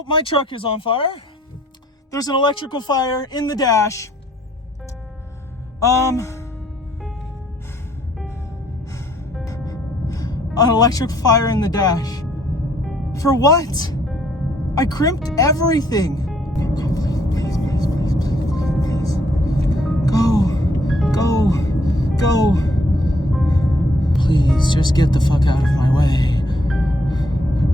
So my truck is on fire. There's an electrical fire in the dash. An electric fire in the dash. For what? I crimped everything. Please. Go. Please, just get the fuck out of my way.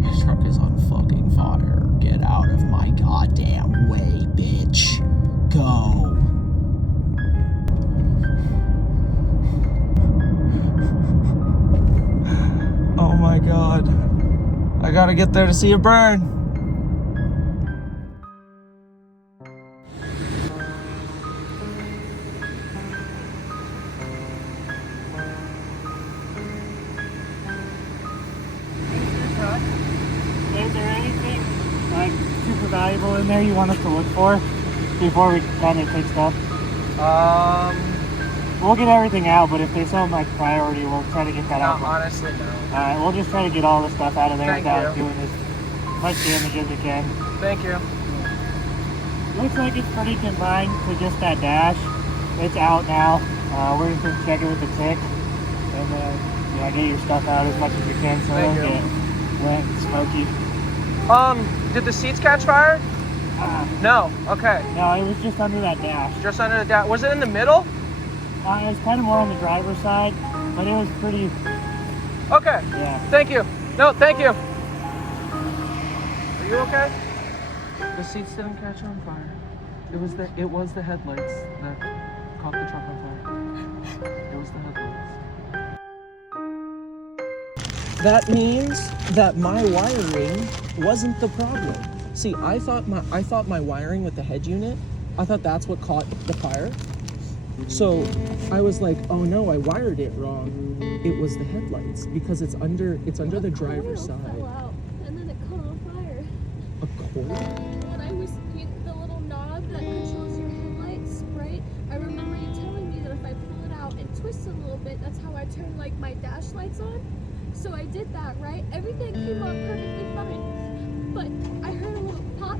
My truck is on fucking fire. Get out of my goddamn way, bitch. Go. Oh my god. I gotta get there to see it burn. Is there anything like super valuable in there you want us to look for before we kind of take stuff? We'll get everything out, but if there's something like priority, we'll try to get that out. Honestly, no. Alright, we'll just try to get all the stuff out of there Thank without you. doing as much damage as we can. Thank you. Looks like it's pretty confined to just that dash. It's out now. We're just going to check it with the tick. And then, get your stuff out as much as you can so it Thank don't you. get wet and smoky. Did the seats catch fire? No. Okay. No, it was just under that dash. Just under the dash. Was it in the middle? It was kind of more on the driver's side, but it was pretty... Okay. Yeah. Thank you. No, thank you. Are you okay? The seats didn't catch on fire. It was the headlights that caught the truck on fire. It was the headlights. That means that my wiring wasn't the problem. See, I thought my wiring with the head unit, I thought that's what caught the fire. So I was like, oh no, I wired it wrong. It was the headlights because it's under the driver's side. Fell out, and then it caught on fire. A coil? When I was the little knob that controls your headlights, right? I remember you telling me that if I pull it out and twist it a little bit, that's how I turn like my dash lights on. So I did that, right? Everything came out perfectly fine. But I heard a little pop,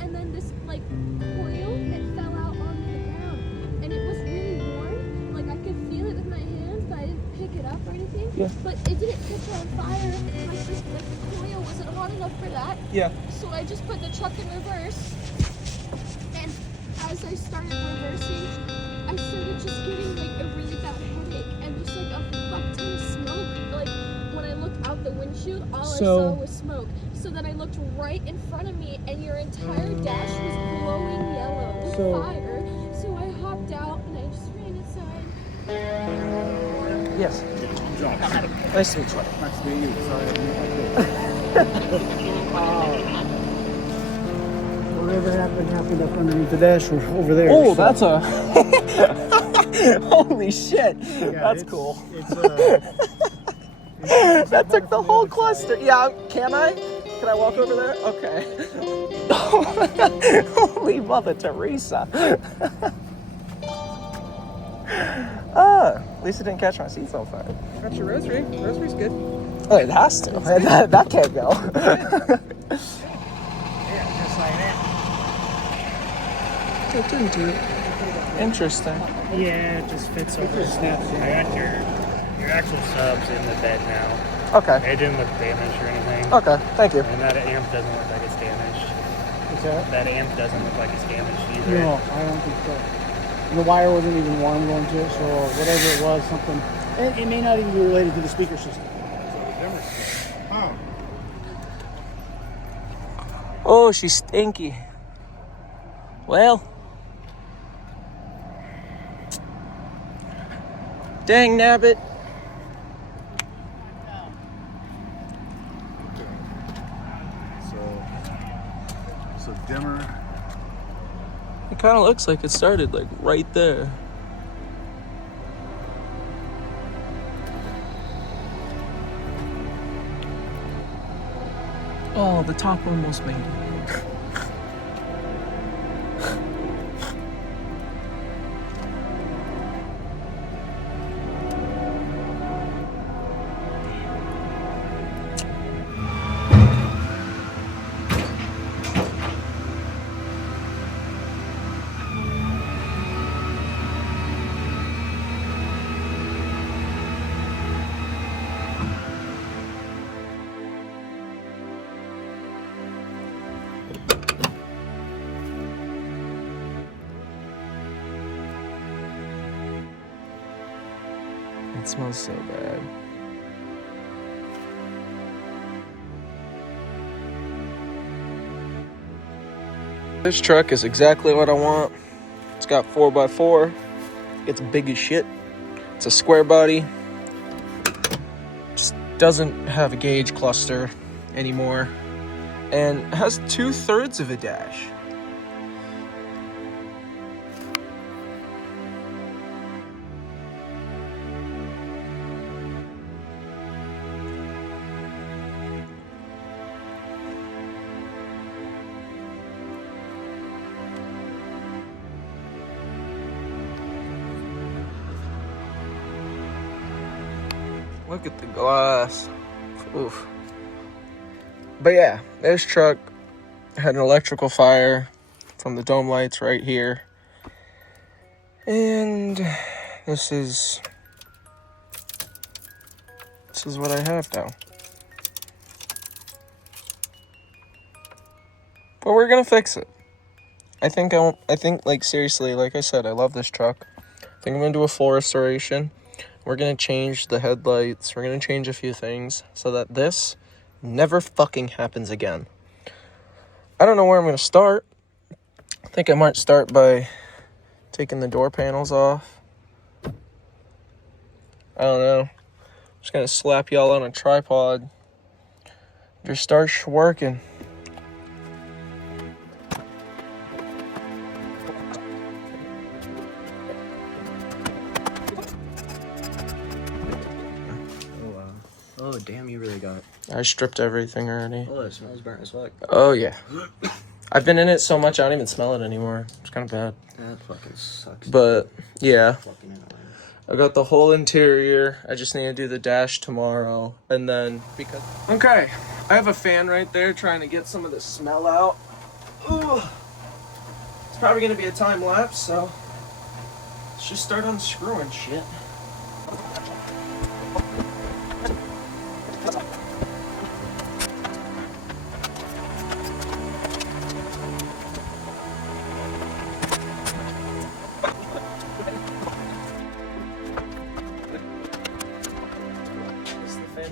and then this like coil, it fell out onto the ground. And it was really warm. Like I could feel it with my hands, but I didn't pick it up or anything. Yeah. But it didn't catch on fire. The coil wasn't hot enough for that. Yeah. So I just put the truck in reverse. And as I started reversing, I started just getting like a really bad headache and just like a fuck ton of smoke. Like when I looked out the windshield, all I saw was smoke. So then I looked right in front of me and your entire dash was glowing yellow with fire. So I hopped out and I just ran inside. Yes. Nice to meet you. Nice to meet you. Sorry. Whatever happened up underneath the dash or over there. Oh, so. that's a... Holy shit. Yeah, that's cool. It's That took the whole cluster. Yeah, can I? Can I walk over there? Okay. Holy Mother Teresa. At least it didn't catch my seats on fire. Got your rosary. Rosary's good. Oh, it has to. That can't go. Yeah, just like that. It didn't do it. Interesting. Yeah, it just fits over. I got your actual subs in the bed now. Okay. It didn't look damaged or anything. Okay, thank you. And that amp doesn't look like it's damaged. What's that? That amp doesn't look like it's damaged either. No, I don't think so. The wire wasn't even warm going to it, so whatever it was, something. It may not even be related to the speaker system. Oh, she's stinky. Well. Dang nabbit. So dimmer. It kind of looks like it started like right there. Oh, the top almost made it. It smells so bad. This truck is exactly what I want. It's got 4x4. It's big as shit. It's a square body. Just doesn't have a gauge cluster anymore. And has 2/3 of a dash. Look at the glass. Oof. But yeah, this truck had an electrical fire from the dome lights right here. And this is what I have now. But we're gonna fix it. I think like seriously, like I said, I love this truck. I think I'm gonna do a full restoration. We're gonna change the headlights. We're gonna change a few things so that this never fucking happens again. I don't know where I'm gonna start. I think I might start by taking the door panels off. I don't know. I'm just gonna slap y'all on a tripod. Just start working. Oh, damn, you really got... I stripped everything already. Oh, it smells burnt as fuck. Oh, yeah. I've been in it so much, I don't even smell it anymore. It's kind of bad. That fucking sucks. But, yeah. Fucking annoying. I got the whole interior. I just need to do the dash tomorrow. And then, because... Okay. I have a fan right there trying to get some of the smell out. Ooh. It's probably going to be a time lapse, so... Let's just start unscrewing shit.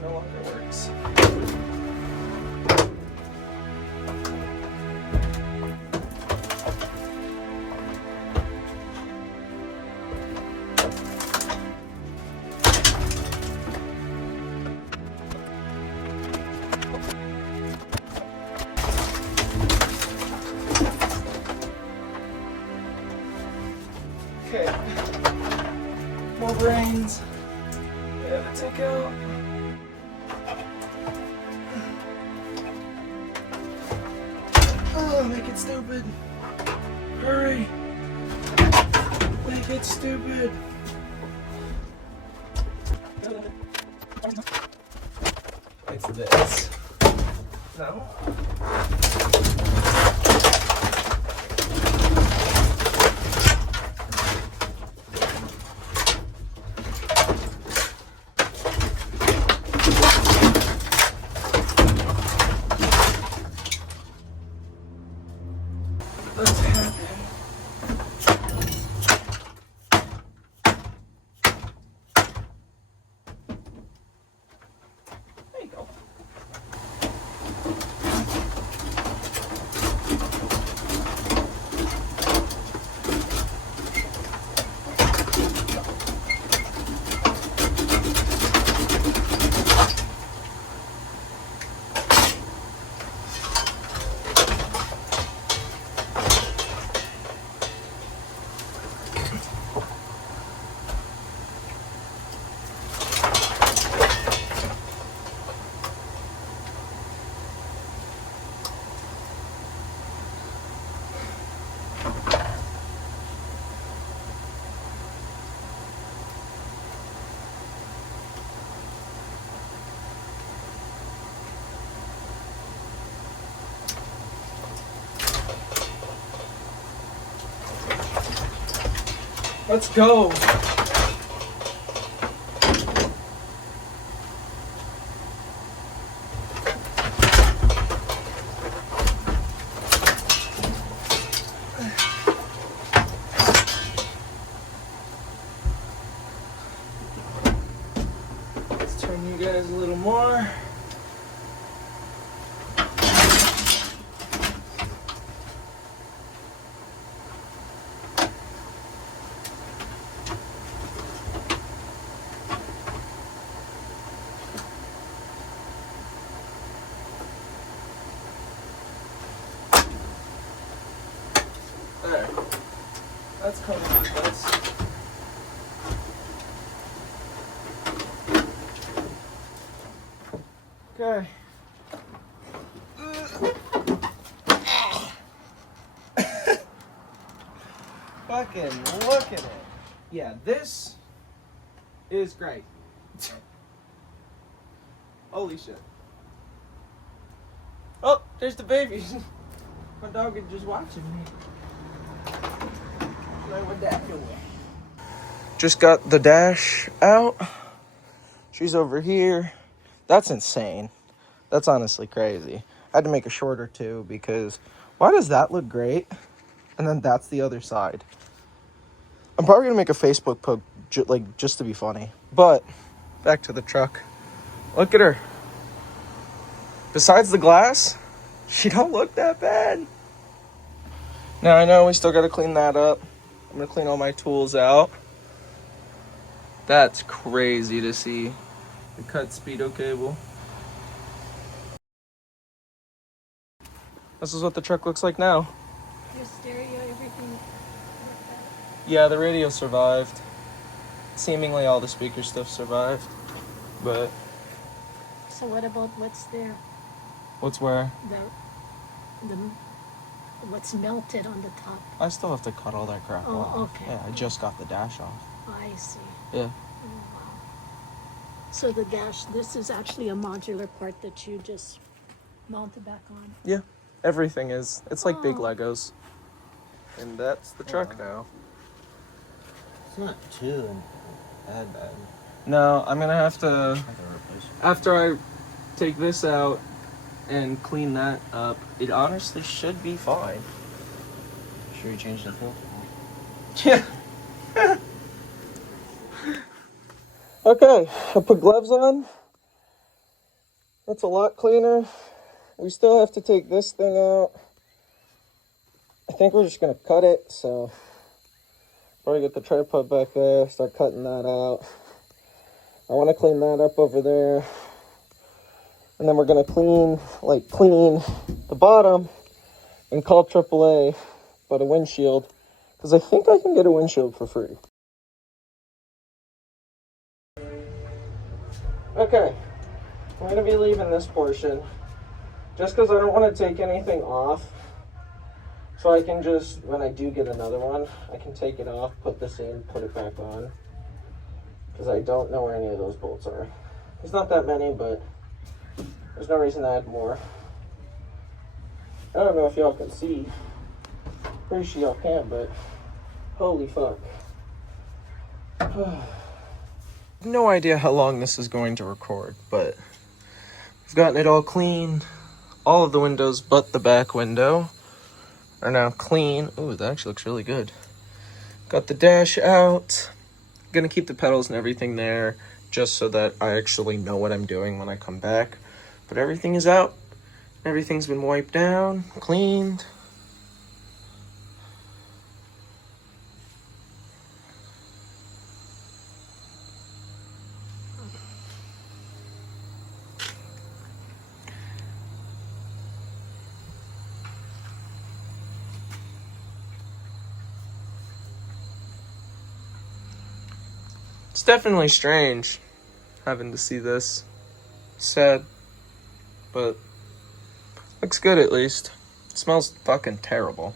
No longer works. Okay. More brains. We have to take out. Oh, make it stupid. Hurry. Make it stupid. It's this. No? Let's happen. There you go. Let's go. That's covered with dust. Okay. Fucking look at it. Yeah, this is great. Holy shit. Oh, there's the babies. My dog is just watching me. Just got the dash out. She's over here. That's insane. That's honestly crazy. I had to make a shorter too because why does that look great? And then that's the other side. I'm probably gonna make a Facebook post just to be funny. But back to the truck. Look at her. Besides the glass, she don't look that bad. Now I know we still gotta clean that up. I'm gonna clean all my tools out. That's crazy to see. The cut speedo cable. This is what the truck looks like now. Your stereo, everything. Yeah, the radio survived. Seemingly all the speaker stuff survived. But So what about what's there? what's where? The what's melted on the top? I still have to cut all that crap Oh, off. okay. Yeah, I just got the dash off. I see. Yeah. Oh, wow. So the dash, this is actually a modular part that you just mounted back on. Yeah. Everything is. It's like big Oh. Legos. And that's the truck now. It's not too bad. No, I'm gonna have to, I can replace it. after I take this out and clean that up, it honestly should be fine. Should we change the filter? Yeah. Okay, I put gloves on. That's a lot cleaner. We still have to take this thing out. I think we're just gonna cut it, so probably get the tripod back there, start cutting that out. I want to clean that up over there. And then we're gonna clean the bottom and call AAA about a windshield, because I think I can get a windshield for free. Okay, I'm going to be leaving this portion just because I don't want to take anything off. So I can just, when I do get another one, I can take it off, put this in, put it back on. Because I don't know where any of those bolts are. There's not that many, but there's no reason to add more. I don't know if y'all can see. Pretty sure y'all can, but holy fuck. No idea how long this is going to record, but we've gotten it all clean. All of the windows but the back window are now clean. Ooh, that actually looks really good. Got the dash out. Gonna keep the pedals and everything there just so that I actually know what I'm doing when I come back. But everything is out. Everything's been wiped down, cleaned. It's definitely strange having to see this. Sad, but looks good at least. It smells fucking terrible.